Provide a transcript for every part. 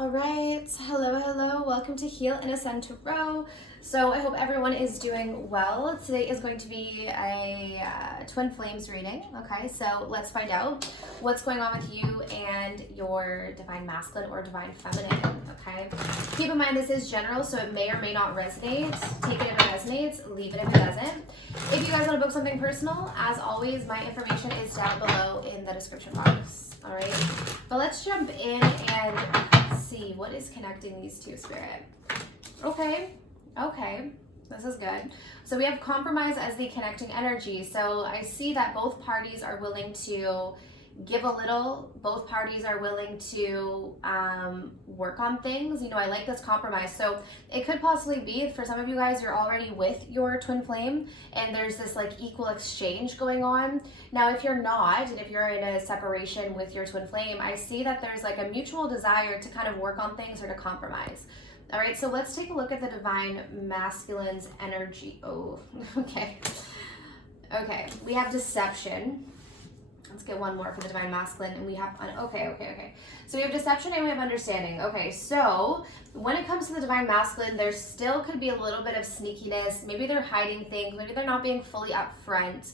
All right, hello, welcome to Heal and Ascend to Row. So I hope everyone is doing well. Today is going to be a twin flames reading, okay? So let's find out what's going on with you and your divine masculine or divine feminine, okay? Keep in mind this is general, so it may or may not resonate. Take it if it resonates, leave it if it doesn't. If you guys want to book something personal, as always, my information is down below in the description box, all right? But let's jump in and see what is connecting these two, Spirit. Okay, this is good. So we have compromise as the connecting energy. So I see that both parties are willing to give a little, both parties are willing to work on things. I like this compromise. So it could possibly be, for some of you guys, you're already with your twin flame and there's this like equal exchange going on. Now, if you're not, and if you're in a separation with your twin flame, I see that there's like a mutual desire to kind of work on things or to compromise. All right, so let's take a look at the divine masculine's energy. Oh, okay. We have deception. Let's get one more for the divine masculine, and we have, okay. So we have deception and we have understanding. Okay, so when it comes to the divine masculine, there still could be a little bit of sneakiness. Maybe they're hiding things. Maybe they're not being fully upfront.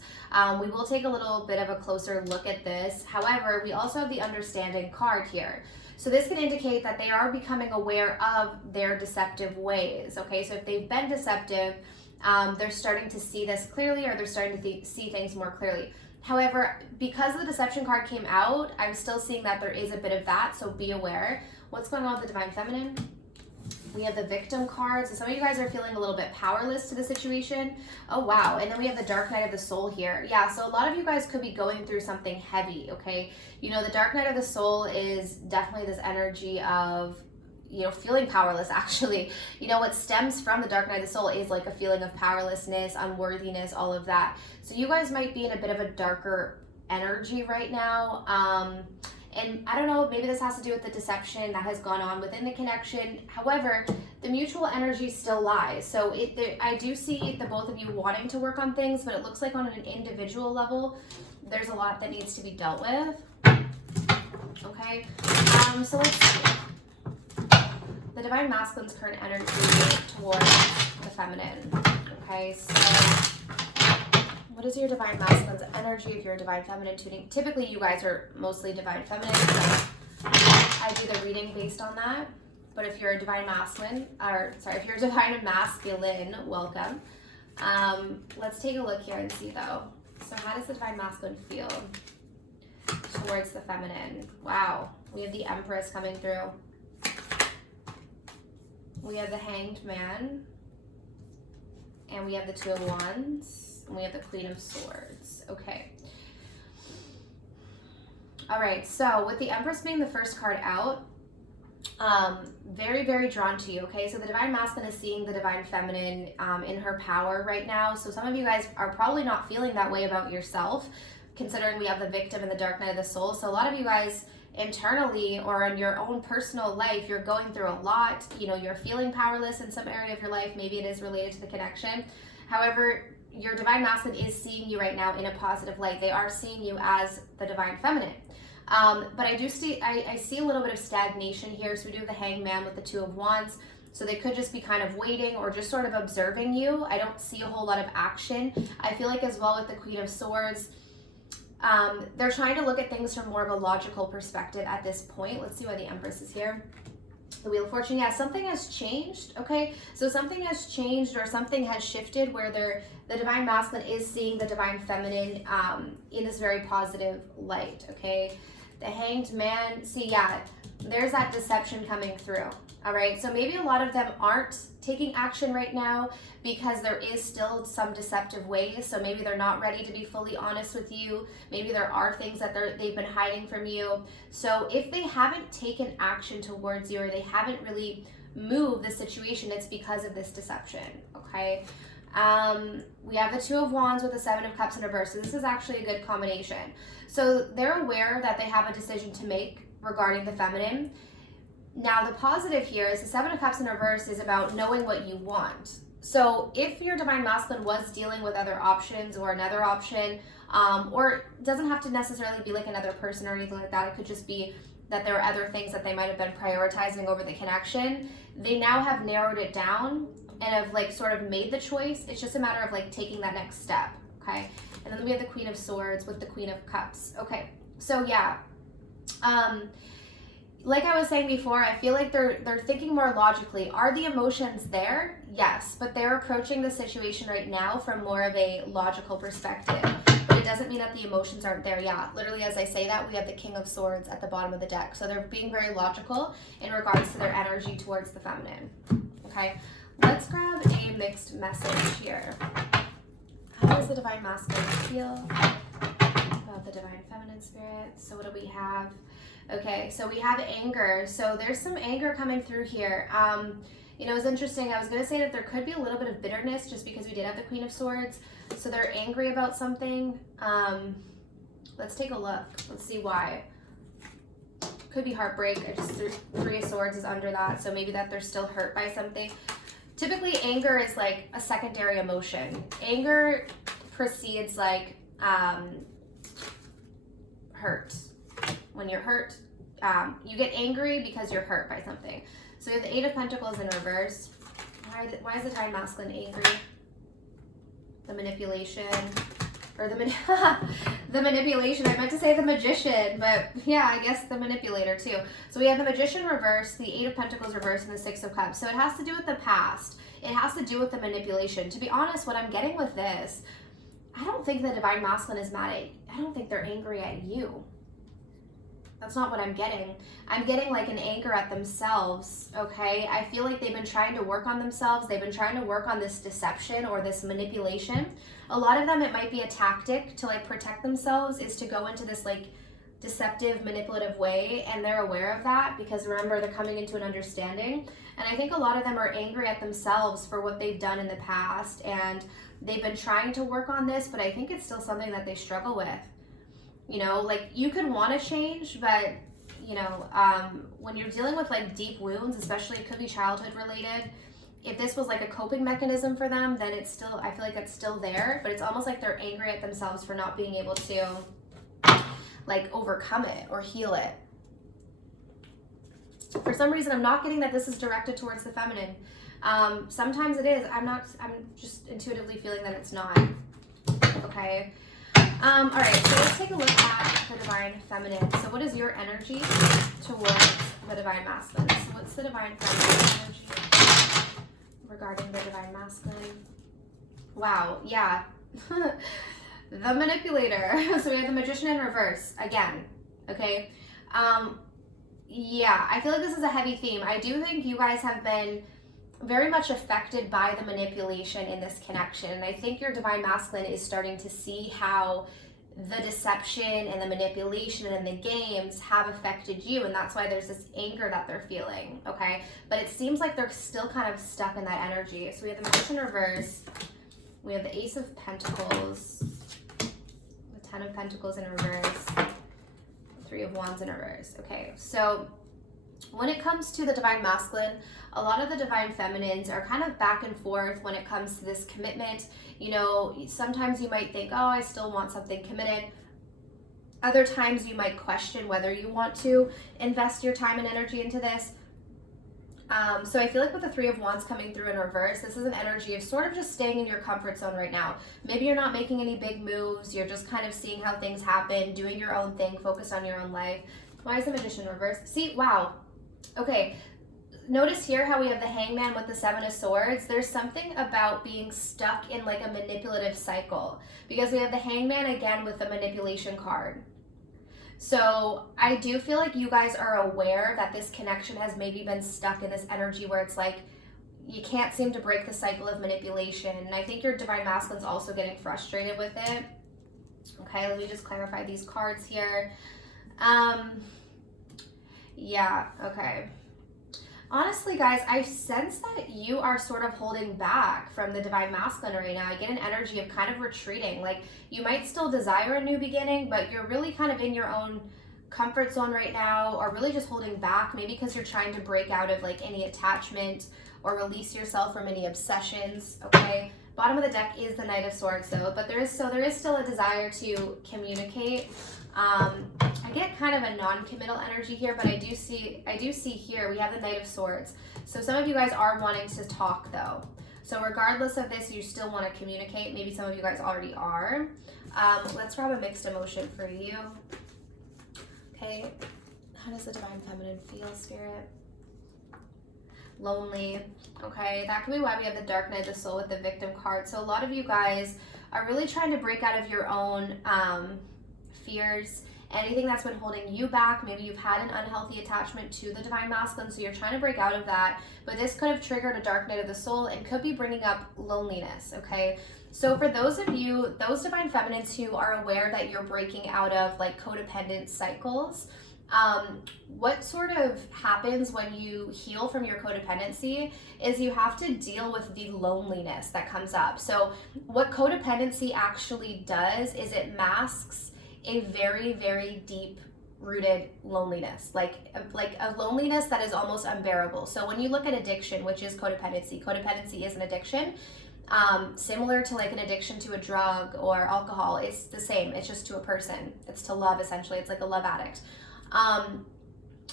We will take a little bit of a closer look at this. However, we also have the understanding card here. So this can indicate that they are becoming aware of their deceptive ways. Okay, so if they've been deceptive, they're starting to see this clearly, or they're starting to see things more clearly. However, because the deception card came out, I'm still seeing that there is a bit of that, so be aware. What's going on with the divine feminine? We have the victim card, so some of you guys are feeling a little bit powerless to the situation. Oh, wow. And then we have the dark night of the soul here. Yeah, so a lot of you guys could be going through something heavy, okay? The dark night of the soul is definitely this energy of feeling powerless, actually. What stems from the dark night of the soul is like a feeling of powerlessness, unworthiness, all of that. So you guys might be in a bit of a darker energy right now. And I don't know, maybe this has to do with the deception that has gone on within the connection. However, the mutual energy still lies. So I do see the both of you wanting to work on things, but it looks like on an individual level, there's a lot that needs to be dealt with. Okay, so let's see. The divine masculine's current energy towards the feminine. Okay, so what is your divine masculine's energy if you're a divine feminine tuning? Typically, you guys are mostly divine feminine, so I do the reading based on that. But if you're a divine masculine, if you're a divine masculine, welcome. Let's take a look here and see though. So how does the divine masculine feel towards the feminine? Wow, we have the Empress coming through. We have the Hanged Man, and we have the Two of Wands, and we have the Queen of Swords. Okay. All right, so with the Empress being the first card out, very, very drawn to you, okay? So the divine masculine is seeing the divine feminine in her power right now. So some of you guys are probably not feeling that way about yourself, considering we have the victim and the dark night of the soul. So a lot of you guys internally or in your own personal life, you're going through a lot. You're feeling powerless in some area of your life. Maybe it is related to the connection. However, your divine masculine is seeing you right now in a positive light. They are seeing you as the divine feminine. But I do see, I see a little bit of stagnation here. So we do have the Hanged Man with the Two of Wands. So they could just be kind of waiting or just sort of observing you. I don't see a whole lot of action. I feel like as well with the Queen of Swords, they're trying to look at things from more of a logical perspective at this point. Let's see why the Empress is here. The Wheel of Fortune, yeah, something has changed, okay? So something has changed or something has shifted where the divine masculine is seeing the divine feminine in this very positive light, okay? The Hanged Man, see, yeah, there's that deception coming through, all right? So maybe a lot of them aren't taking action right now because there is still some deceptive ways. So maybe they're not ready to be fully honest with you. Maybe there are things that they've been hiding from you. So if they haven't taken action towards you or they haven't really moved the situation, it's because of this deception, okay? We have the Two of Wands with the Seven of Cups in reverse. So this is actually a good combination. So they're aware that they have a decision to make regarding the feminine. Now, the positive here is the Seven of Cups in reverse is about knowing what you want. So if your divine masculine was dealing with other options or another option, or it doesn't have to necessarily be like another person or anything like that. It could just be that there were other things that they might have been prioritizing over the connection. They now have narrowed it down and have like sort of made the choice. It's just a matter of like taking that next step, okay? And then we have the Queen of Swords with the Queen of Cups. Okay, so yeah, like I was saying before, I feel like they're thinking more logically. Are the emotions there? Yes, but they're approaching the situation right now from more of a logical perspective. But it doesn't mean that the emotions aren't there. Yeah, literally as I say that, we have the King of Swords at the bottom of the deck. So they're being very logical in regards to their energy towards the feminine. Okay, let's grab a mixed message here. How does the Divine Masculine feel about the Divine Feminine Spirit? So what do we have? Okay, so we have anger. So there's some anger coming through here. You know, it's interesting. I was going to say that there could be a little bit of bitterness just because we did have the Queen of Swords. So they're angry about something. Let's take a look. Let's see why. Could be heartbreak. I just Three of Swords is under that. So maybe that they're still hurt by something. Typically, anger is like a secondary emotion. Anger precedes like hurt. When you're hurt, you get angry because you're hurt by something. So we have the Eight of Pentacles in reverse. Why is the Divine Masculine angry? The manipulation, or the manipulation. I meant to say the Magician, but yeah, I guess the manipulator too. So we have the Magician reverse, the Eight of Pentacles reverse, and the Six of Cups. So it has to do with the past. It has to do with the manipulation. To be honest, what I'm getting with this, I don't think the Divine Masculine is mad at you. I don't think they're angry at you. That's not what I'm getting. I'm getting like an anger at themselves, okay? I feel like they've been trying to work on themselves. They've been trying to work on this deception or this manipulation. A lot of them, it might be a tactic to like protect themselves, is to go into this like deceptive, manipulative way, and they're aware of that because remember, they're coming into an understanding. And I think a lot of them are angry at themselves for what they've done in the past, and they've been trying to work on this, but I think it's still something that they struggle with. You know, like you could want to change, but you know, when you're dealing with like deep wounds, especially it could be childhood related, if this was like a coping mechanism for them, then it's still, I feel like it's still there, but it's almost like they're angry at themselves for not being able to like overcome it or heal it. For some reason, I'm not getting that this is directed towards the feminine. Sometimes it is. I'm just intuitively feeling that it's not. Okay. All right, so let's take a look at the Divine Feminine. So what is your energy towards the Divine Masculine? So what's the Divine Feminine energy regarding the Divine Masculine? Wow, yeah. The Manipulator. So we have the Magician in reverse again, okay? Yeah, I feel like this is a heavy theme. I do think you guys have been very much affected by the manipulation in this connection. And I think your Divine Masculine is starting to see how the deception and the manipulation and the games have affected you. And that's why there's this anger that they're feeling, okay? But it seems like they're still kind of stuck in that energy. So we have the Magician reverse. We have the Ace of Pentacles. The Ten of Pentacles in reverse. The Three of Wands in reverse. Okay, so when it comes to the Divine Masculine, a lot of the Divine Feminines are kind of back and forth when it comes to this commitment. You know, sometimes you might think, oh, I still want something committed. Other times you might question whether you want to invest your time and energy into this. So I feel like with the Three of Wands coming through in reverse, this is an energy of sort of just staying in your comfort zone right now. Maybe you're not making any big moves. You're just kind of seeing how things happen, doing your own thing, focused on your own life. Why is the Magician reverse? See, wow. Okay, notice here how we have the Hangman with the Seven of Swords. There's something about being stuck in like a manipulative cycle because we have the Hangman again with the manipulation card. So I do feel like you guys are aware that this connection has maybe been stuck in this energy where it's like you can't seem to break the cycle of manipulation. And I think your Divine Masculine's also getting frustrated with it. Okay, let me just clarify these cards here. Yeah, okay. Honestly, guys, I sense that you are sort of holding back from the Divine Masculine right now. I get an energy of kind of retreating. Like, you might still desire a new beginning, but you're really kind of in your own comfort zone right now, or really just holding back, maybe because you're trying to break out of, like, any attachment or release yourself from any obsessions, okay? Bottom of the deck is the Knight of Swords though, but there is still a desire to communicate. I get kind of a non-committal energy here, but I do see here we have the Knight of Swords. So some of you guys are wanting to talk though. So regardless of this, you still want to communicate. Maybe some of you guys already are. Let's grab a mixed emotion for you. Okay, how does the Divine Feminine feel, Spirit? Lonely. Okay, that could be why we have the Dark Night of the Soul with the Victim card. So a lot of you guys are really trying to break out of your own fears, anything that's been holding you back. Maybe you've had an unhealthy attachment to the Divine Masculine, so you're trying to break out of that, but this could have triggered a Dark Night of the Soul and could be bringing up loneliness, okay? So for those of you, those Divine Feminines who are aware that you're breaking out of like codependent cycles, what sort of happens when you heal from your codependency is you have to deal with the loneliness that comes up. So what codependency actually does is it masks a very, very deep rooted loneliness, like a loneliness that is almost unbearable. So when you look at addiction, which is codependency is an addiction, similar to like an addiction to a drug or alcohol. It's the same, it's just to a person. It's to love, essentially. It's like a love addict.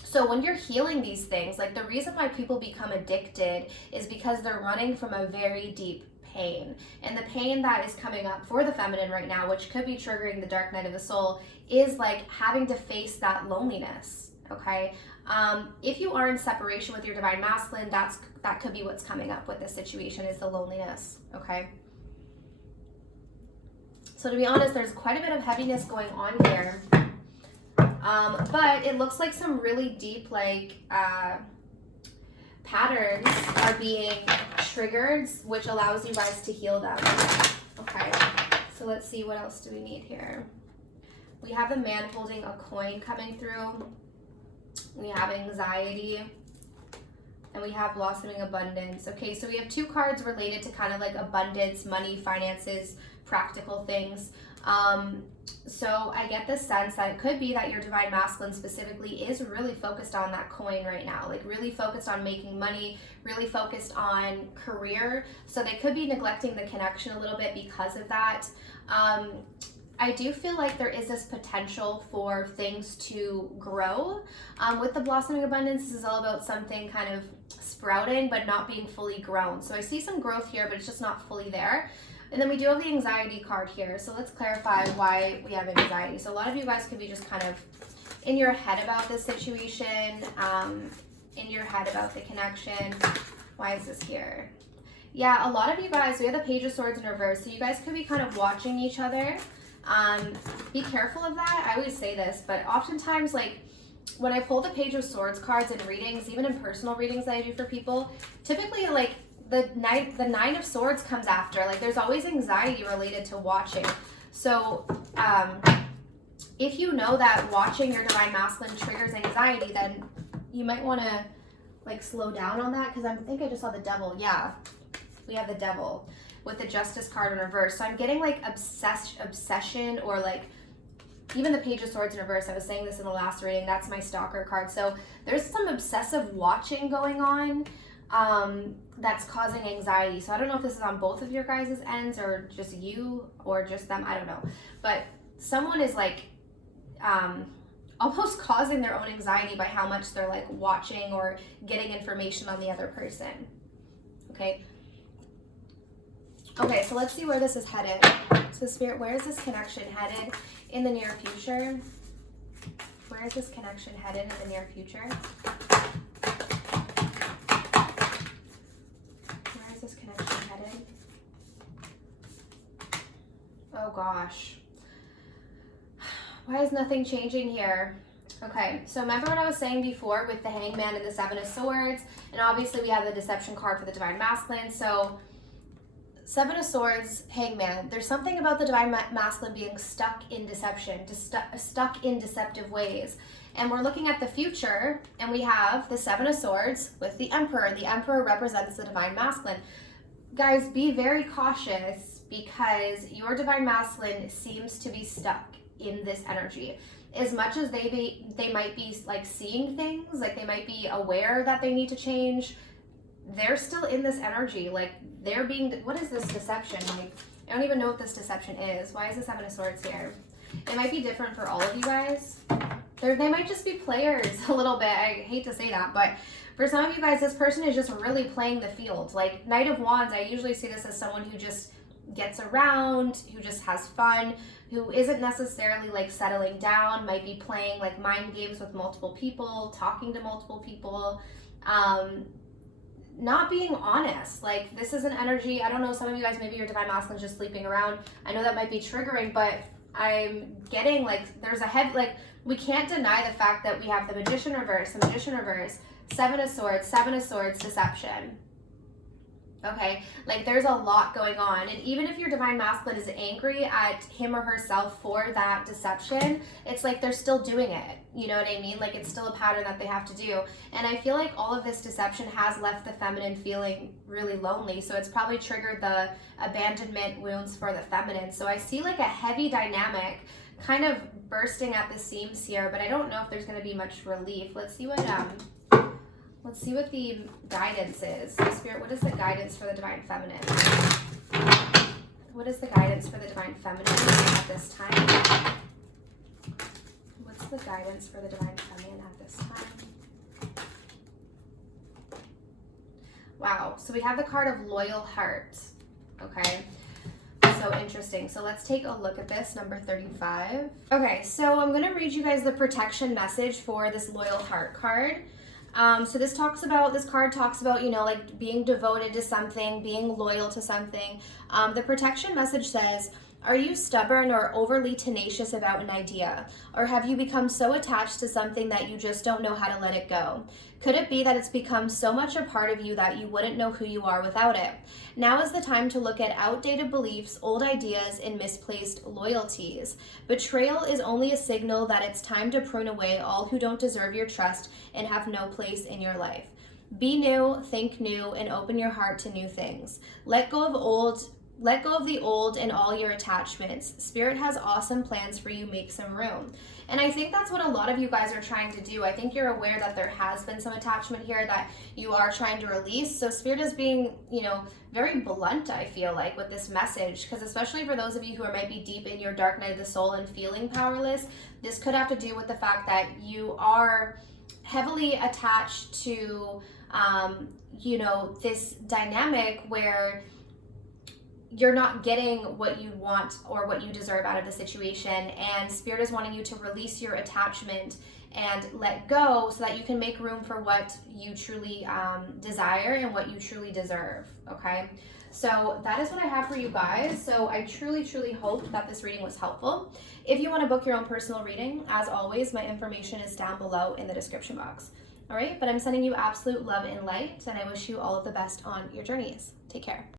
So when you're healing these things, like the reason why people become addicted is because they're running from a very deep pain. And the pain that is coming up for the feminine right now, which could be triggering the Dark Night of the Soul, is like having to face that loneliness, okay? If you are in separation with your Divine Masculine, that could be what's coming up with this situation, is the loneliness, okay? So to be honest, there's quite a bit of heaviness going on here. But it looks like some really deep, like, patterns are being triggered, which allows you guys to heal them. Okay, so let's see, what else do we need here? We have the Man holding a coin coming through. We have anxiety. And we have blossoming abundance. Okay, so we have two cards related to kind of like abundance, money, finances, practical things. So I get the sense that it could be that your Divine Masculine specifically is really focused on that coin right now, like really focused on making money, really focused on career. So they could be neglecting the connection a little bit because of that. I do feel like there is this potential for things to grow. With the blossoming abundance, this is all about something kind of sprouting but not being fully grown. So I see some growth here, but it's just not fully there. And then we do have the anxiety card here. So let's clarify why we have anxiety. So a lot of you guys could be just kind of in your head about this situation, in your head about the connection. Why is this here? Yeah, a lot of you guys, we have the Page of Swords in reverse. So you guys could be kind of watching each other. Be careful of that. I always say this, but oftentimes, like, when I pull the Page of Swords cards in readings, even in personal readings that I do for people, typically, like, the Nine of Swords comes after. Like, there's always anxiety related to watching. So, if you know that watching your Divine Masculine triggers anxiety, then you might want to, like, slow down on that, because I think I just saw the Devil. Yeah, we have the Devil with the Justice card in reverse. So I'm getting, like, obsession, or, like, even the Page of Swords in reverse. I was saying this in the last reading. That's my Stalker card. So there's some obsessive watching going on. That's causing anxiety. So I don't know if this is on both of your guys' ends, or just you, or just them. I don't know. But someone is like almost causing their own anxiety by how much they're like watching or getting information on the other person. Okay. Okay, so let's see where this is headed. So Spirit, where is this connection headed in the near future? Where is this connection headed in the near future? This connection headed? Oh gosh. Why is nothing changing here? Okay, so remember what I was saying before with the Hangman and the Seven of Swords, and obviously we have the Deception card for the Divine Masculine. So Seven of Swords, Hangman, there's something about the Divine Masculine being stuck in deception, stuck in deceptive ways. And we're looking at the future, and we have the Seven of Swords with the Emperor. The Emperor represents the Divine Masculine. Guys, be very cautious, because your Divine Masculine seems to be stuck in this energy. As much as they might be like seeing things, like they might be aware that they need to change, they're still in this energy. Like they're being, what is this deception? Like, I don't even know what this deception is. Why is this Seven of Swords here? It might be different for all of you guys. They might just be players a little bit. I hate to say that, but for some of you guys, this person is just really playing the field. Like Knight of Wands, I usually see this as someone who just gets around, who just has fun, who isn't necessarily like settling down, might be playing like mind games with multiple people, talking to multiple people, not being honest. Like this is an energy, I don't know, some of you guys, maybe your divine masculine is just sleeping around. I know that might be triggering, but I'm getting like there's a head, like we can't deny the fact that we have the Magician reverse, Seven of Swords, deception. Okay, like there's a lot going on, and even if your divine masculine is angry at him or herself for that deception, it's like they're still doing it. You know what I mean? Like it's still a pattern that they have to do. And I feel like all of this deception has left the feminine feeling really lonely, so it's probably triggered the abandonment wounds for the feminine. So I see like a heavy dynamic kind of bursting at the seams here, but I don't know if there's going to be much relief. Let's see what the guidance is. So Spirit, what is the guidance for the divine feminine? What is the guidance for the divine feminine at this time? What's the guidance for the divine feminine at this time? Wow, so we have the card of Loyal Heart. Okay, so interesting. So let's take a look at this, number 35. Okay, so I'm going to read you guys the protection message for this Loyal Heart card. So this card talks about, you know, like being devoted to something, being loyal to something. The protection message says, are you stubborn or overly tenacious about an idea? Or have you become so attached to something that you just don't know how to let it go? Could it be that it's become so much a part of you that you wouldn't know who you are without it? Now is the time to look at outdated beliefs, old ideas, and misplaced loyalties. Betrayal is only a signal that it's time to prune away all who don't deserve your trust and have no place in your life. Be new, think new, and open your heart to new things. Let go of the old and all your attachments. Spirit has awesome plans for you. Make some room. And I think that's what a lot of you guys are trying to do. I think you're aware that there has been some attachment here that you are trying to release. So Spirit is being, you know, very blunt, I feel like, with this message, because especially for those of you who might be deep in your dark night of the soul and feeling powerless, this could have to do with the fact that you are heavily attached to, you know, this dynamic where you're not getting what you want or what you deserve out of the situation, and Spirit is wanting you to release your attachment and let go so that you can make room for what you truly desire and what you truly deserve. Okay, so that is what I have for you guys. So I truly hope that this reading was helpful. If you want to book your own personal reading, as always, my information is down below in the description box. All right, but I'm sending you absolute love and light, and I wish you all of the best on your journeys. Take care.